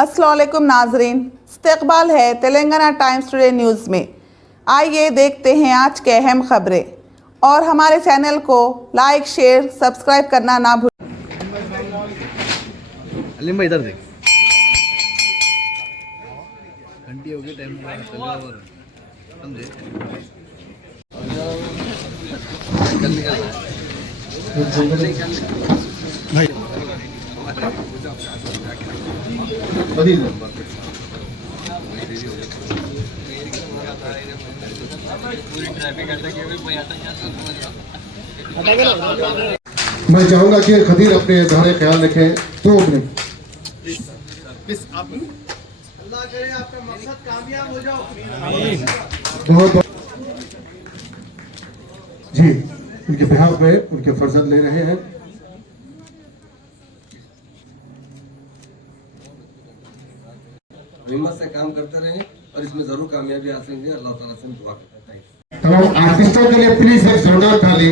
अस्सलाम वालेकुम नाजरीन, इस्तकबाल है तेलंगाना टाइम्स टुडे न्यूज़ में। आइए देखते हैं आज के अहम खबरें और हमारे चैनल को लाइक शेयर सब्सक्राइब करना ना भूलें। अलीम भाई इधर देख, घंटी होगी टाइम और समझे निकल रहा है भाई मैं चाहूंगा कि खदीर अपने धारे ख्याल रखें। 2 मिनट अल्लाह करे आपका मकसद कामयाब हो जाओ। बहुत बहुत जी, उनके बिहाफ में उनके फर्जंद ले रहे हैं। हिम्मत से काम करते रहें और इसमें जरूर कामयाबी हासिल होगी। अल्लाह ताला से दुआ करता है। तमाम आर्टिस्टों के लिए प्लीज एक जोरदार ताली।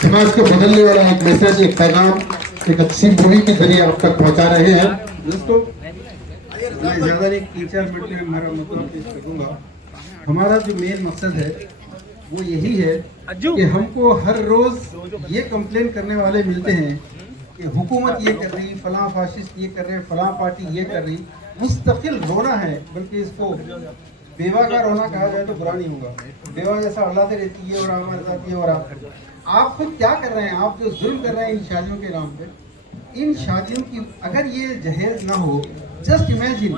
समाज को बदलने वाला एक मैसेज, एक पैगाम, एक अच्छी मूवी के जरिए आप तक पहुंचा रहे हैं। दोस्तों, मैं ज़्यादा नहीं 3-4 मिनट में हमारा मतलब पेश करूँगा। हमारा जो मेन मकसद है वो यही है कि हमको हर रोज़ ये कंप्लेन करने वाले मिलते हैं कि हुकूमत ये कर रही, फलां फाशिस्ट ये कर रहे, फलां पार्टी ये कर रही। मुस्तकिल रोना है, बल्कि इसको बेवा का रोना कहा जाए तो बुरा नहीं होगा। बेवा जैसा अल्लाह से रहती है और हमारे साथ ये हो रहा। आप खुद क्या कर रहे हैं? आप जो जुल्म कर रहे हैं इन शादियों के नाम पे, इन शादियों की अगर ये जहेज ना हो, जस्ट इमेजिन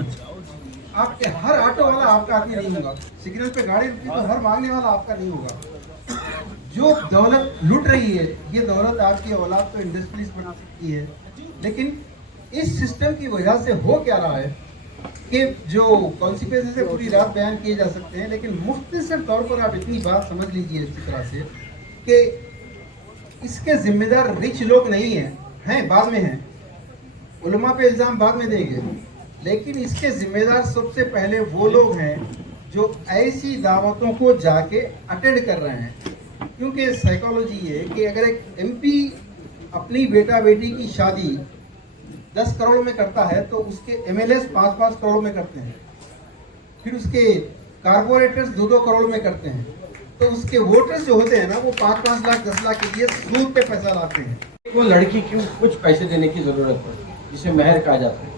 आपके हर ऑटो वाला आपका आदमी नहीं होगा, सिग्नल पे गाड़ी रुकी तो हर मांगने वाला आपका नहीं होगा। जो दौलत लूट रही है, ये दौलत आपकी औलाद तो इंडस्ट्रीज बना सकती है, लेकिन इस सिस्टम की वजह से हो क्या रहा है कि जो कॉन्सिक्वेंसेस है पूरी रात बयान किए जा सकते हैं, लेकिन मुख्तसर तौर पर आप इतनी बात समझ लीजिए अच्छी तरह से कि इसके जिम्मेदार रिच लोग नहीं हैं बाद में हैं, उलमा पे इल्ज़ाम बाद में देंगे, लेकिन इसके जिम्मेदार सबसे पहले वो लोग हैं जो ऐसी दावतों को जाके अटेंड कर रहे हैं। क्योंकि साइकोलॉजी है कि अगर एक एमपी अपनी बेटा बेटी की शादी 10 करोड़ में करता है तो उसके एमएलएस 5-5 करोड़ में करते हैं, फिर उसके कारपोरेटर्स 2-2 करोड़ में करते हैं, तो उसके वोटर्स जो होते हैं ना वो 5-5 लाख 10 लाख के लिए सूद पे पैसा लाते हैं। वो लड़की को कुछ पैसे देने की ज़रूरत पड़ती है जिसे महर कहा जाता है,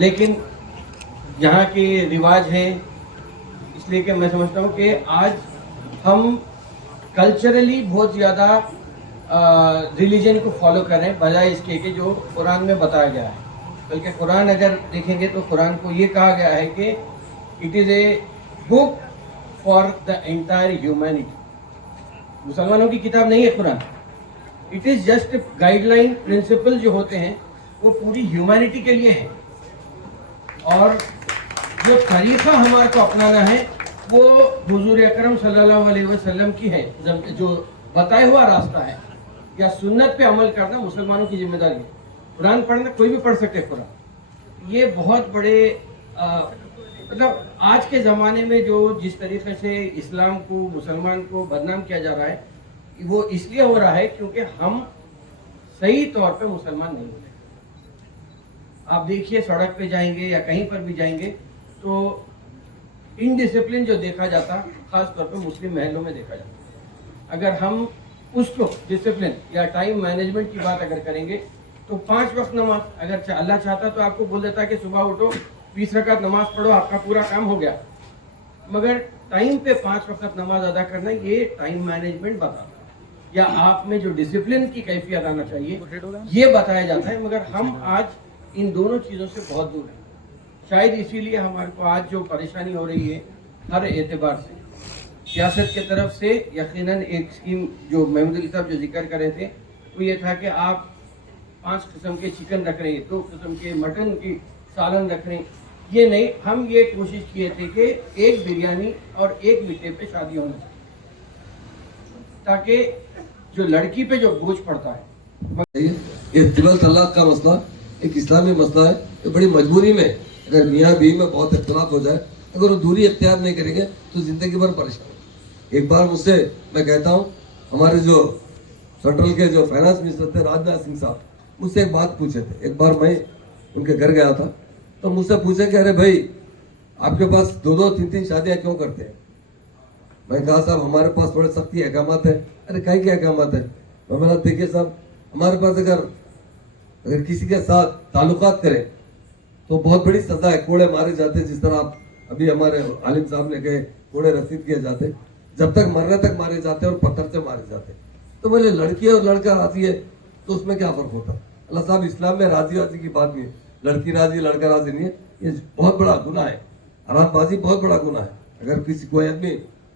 लेकिन यहाँ के रिवाज हैं, इसलिए कि मैं समझता हूँ कि आज हम कल्चरली बहुत ज़्यादा रिलीजन को फॉलो कर रहे हैं बजाय इसके कि जो कुरान में बताया गया है। बल्कि कुरान अगर देखेंगे तो कुरान को ये कहा गया है कि it is a book for the entire humanity. मुसलमानों की किताब नहीं है Quran, it is just guideline, principle जो होते हैं वो पूरी ह्यूमैनिटी के लिए है। और जो तरीक़ा हमारे को अपनाना है वो हुजूर अकरम सल्लल्लाहु अलैहि वसल्लम की है, जो बताया हुआ रास्ता है, या सुन्नत पे अमल करना मुसलमानों की जिम्मेदारी है। कुरान पढ़ना कोई भी पढ़ सकते हैं कुरान। ये बहुत बड़े मतलब आज के ज़माने में जो जिस तरीके से इस्लाम को, मुसलमान को बदनाम किया जा रहा है, वो इसलिए हो रहा है क्योंकि हम सही तौर पे मुसलमान नहीं होते। आप देखिए सड़क पे जाएंगे या कहीं पर भी जाएंगे तो इनडिसिप्लिन जो देखा जाता, खास तौर पे मुस्लिम महलों में देखा जाता। अगर हम उसको डिसिप्लिन या टाइम मैनेजमेंट की बात अगर करेंगे तो 5 वक्त नमाज, अगर अल्लाह चाहता तो आपको बोल देता कि सुबह उठो 20 रकात नमाज पढ़ो, आपका पूरा काम हो गया। मगर टाइम पे 5 वक्त नमाज अदा करना ये टाइम मैनेजमेंट बताता है, या आप में जो डिसिप्लिन की कैफियत आना चाहिए ये बताया जाता है। मगर हम आज इन दोनों चीज़ों से बहुत दूर हैं। शायद इसीलिए हमारे को आज जो परेशानी हो रही है हर एतबार से, सियासत की तरफ से यकीनन एक स्कीम जो महमूद अली साहब जो जिक्र कर रहे थे वो ये था कि आप 5 किस्म के चिकन रख रहे हैं, 2 किस्म के मटन की सालन रख रहे हैं। ये नहीं, हम ये कोशिश किए थे कि एक बिरयानी और एक मीठे पे शादी होना चाहिए, ताकि जो लड़की पे जो बोझ पड़ता है। ये तिबल तलाक का मसला एक इस्लामी मसला है। ये बड़ी मजबूरी में अगर मियाँ बीवी में बहुत इख्तलाफ हो जाए, अगर वो दूरी इख्तियार नहीं करेंगे तो जिंदगी भर परेशान। एक बार मुझसे मैं कहता हूँ, हमारे जो सेंट्रल के जो फाइनेंस मिनिस्टर थे राजनाथ सिंह साहब मुझसे एक बात पूछे थे। एक बार मैं ان के घर गया था, तो मुझसे पूछे कि अरे भाई आपके पास 2-2, 3-3 शादियां क्यों करते हैं? मैं कहा साहब हमारे पास थोड़े सख्ती अहकामात है। अरे काहे के अहकामात है? मैं बोला देखिए साहब, हमारे पास अगर किसी के साथ ताल्लुकात करें तो बहुत बड़ी सजा है, कोड़े मारे जाते, जिस तरह आप अभी हमारे आलिम साहब ने कहे कोड़े रसीद किए जाते, जब तक मरने तक मारे जाते और पत्थर से मारे जाते। तो बोले लड़की और लड़का राजी है तो उसमें क्या फर्क होता? अल्लाह साहब इस्लाम में राजी राजी की बात नहीं है, लड़की राजी लड़का राजी नहीं है, ये बहुत बड़ा गुनाह है, हरामबाजी बहुत बड़ा गुनाह है। अगर किसी कोई आदमी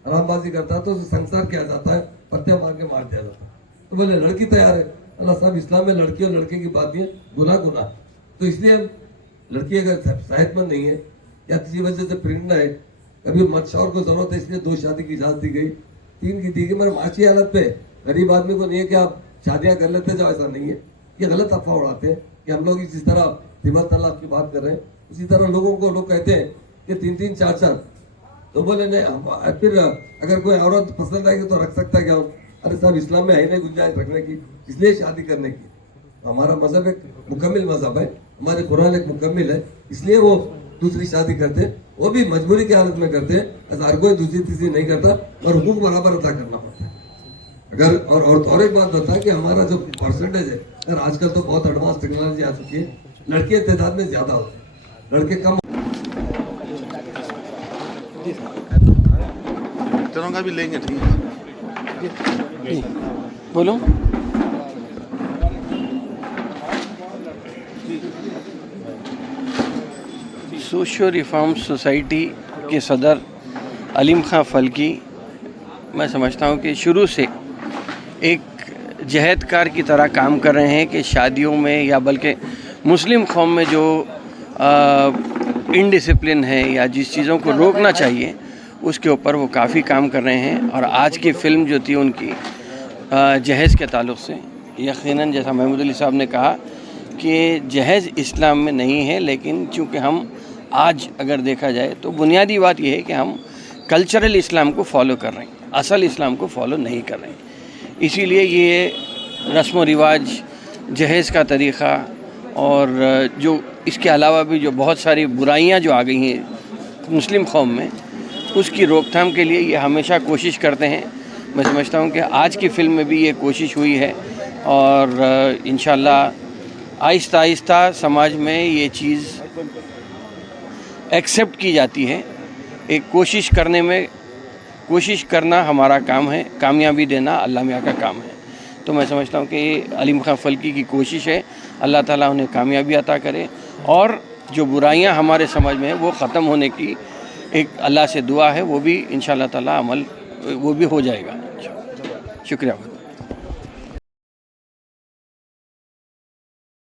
हरामबाजी करता है तो उसे संसार किया जाता है, पत्ते मार के मार दिया जाता है। तो बोले लड़की तैयार है, अल्लाह साहब इस्लाम में लड़की और लड़के की बात नहीं है, गुनाह गुनाह। तो इसलिए लड़की अगर सेहतमंद नहीं है या किसी वजह से प्रेग्नेंट है, कभी मर्द शौहर को जरूरत है इसलिए 2 शादी की इजाजत दी गई, 3 की दी गई, मगर माशी हालत पे गरीब आदमी को नहीं है कि आप शादियां कर लेते जाओ, ऐसा नहीं है। ये गलत अफवाह उड़ाते हैं कि हम लोग जिस तरह तिमर तलाक की बात कर रहे हैं उसी तरह लोगों को लोग कहते हैं कि 3-3, 4-4। तो बोले नहीं, फिर अगर कोई औरत पसंद आएगी तो रख सकता है क्या? अरे साहब इस्लाम में है नहीं गुंजाइश रखने की, इसलिए शादी करने की। हमारा मजहब एक मुकम्मिल मजहब है, हमारे कुरान एक मुकम्मिल है, इसलिए वो दूसरी शादी करते हैं, वो भी मजबूरी की हालत में करते हैं। ऐसा हर कोई दूसरी तीसरी नहीं करता और हुकूक बराबर अदा करना पड़ता है। अगर और एक बात बता कि हमारा जो परसेंटेज है, अगर आजकल तो बहुत एडवांस टेक्नोलॉजी आ चुकी है, लड़के तादाद में ज्यादा होते हैं, लड़के कम। का भी लेंगे, ठीक है बोलो। सोशियो रिफॉर्म सोसाइटी के सदर अलीम खां फल्की, मैं समझता हूँ कि शुरू से एक जहदकार की तरह काम कर रहे हैं कि शादियों में या बल्कि मुस्लिम कौम में जो इनडिसिप्लिन है या जिस चीज़ों को रोकना चाहिए उसके ऊपर वो काफ़ी काम कर रहे हैं। और आज की फ़िल्म जो थी उनकी जहेज़ के ताल्लुक़ से, यकीनन जैसा महमूद अली साहब ने कहा कि जहेज़ इस्लाम में नहीं है, लेकिन चूँकि हम आज अगर देखा जाए तो बुनियादी बात यह है कि हम कल्चरल इस्लाम को फॉलो कर रहे हैं, असल इस्लाम को फॉलो नहीं कर रहे हैं। इसीलिए ये रस्म व रिवाज, जहेज़ का तरीक़ा और जो इसके अलावा भी जो बहुत सारी बुराइयां जो आ गई हैं मुस्लिम कौम में, उसकी रोकथाम के लिए ये हमेशा कोशिश करते हैं। मैं समझता हूँ कि आज की फ़िल्म में भी ये कोशिश हुई है और इंशाअल्लाह आहिस्ता आहिस्ता समाज में ये चीज़ एक्सेप्ट की जाती है। एक कोशिश करना हमारा काम है, कामयाबी देना अल्लाह मियाँ का काम है। तो मैं समझता हूँ कि अलीम खां फल्की की कोशिश है, अल्लाह ताला उन्हें कामयाबी अता करे और जो बुराइयां हमारे समाज में है वो ख़त्म होने की एक अल्लाह से दुआ है, वो भी इंशाअल्लाह ताला अमल वो भी हो जाएगा। शुक्रिया।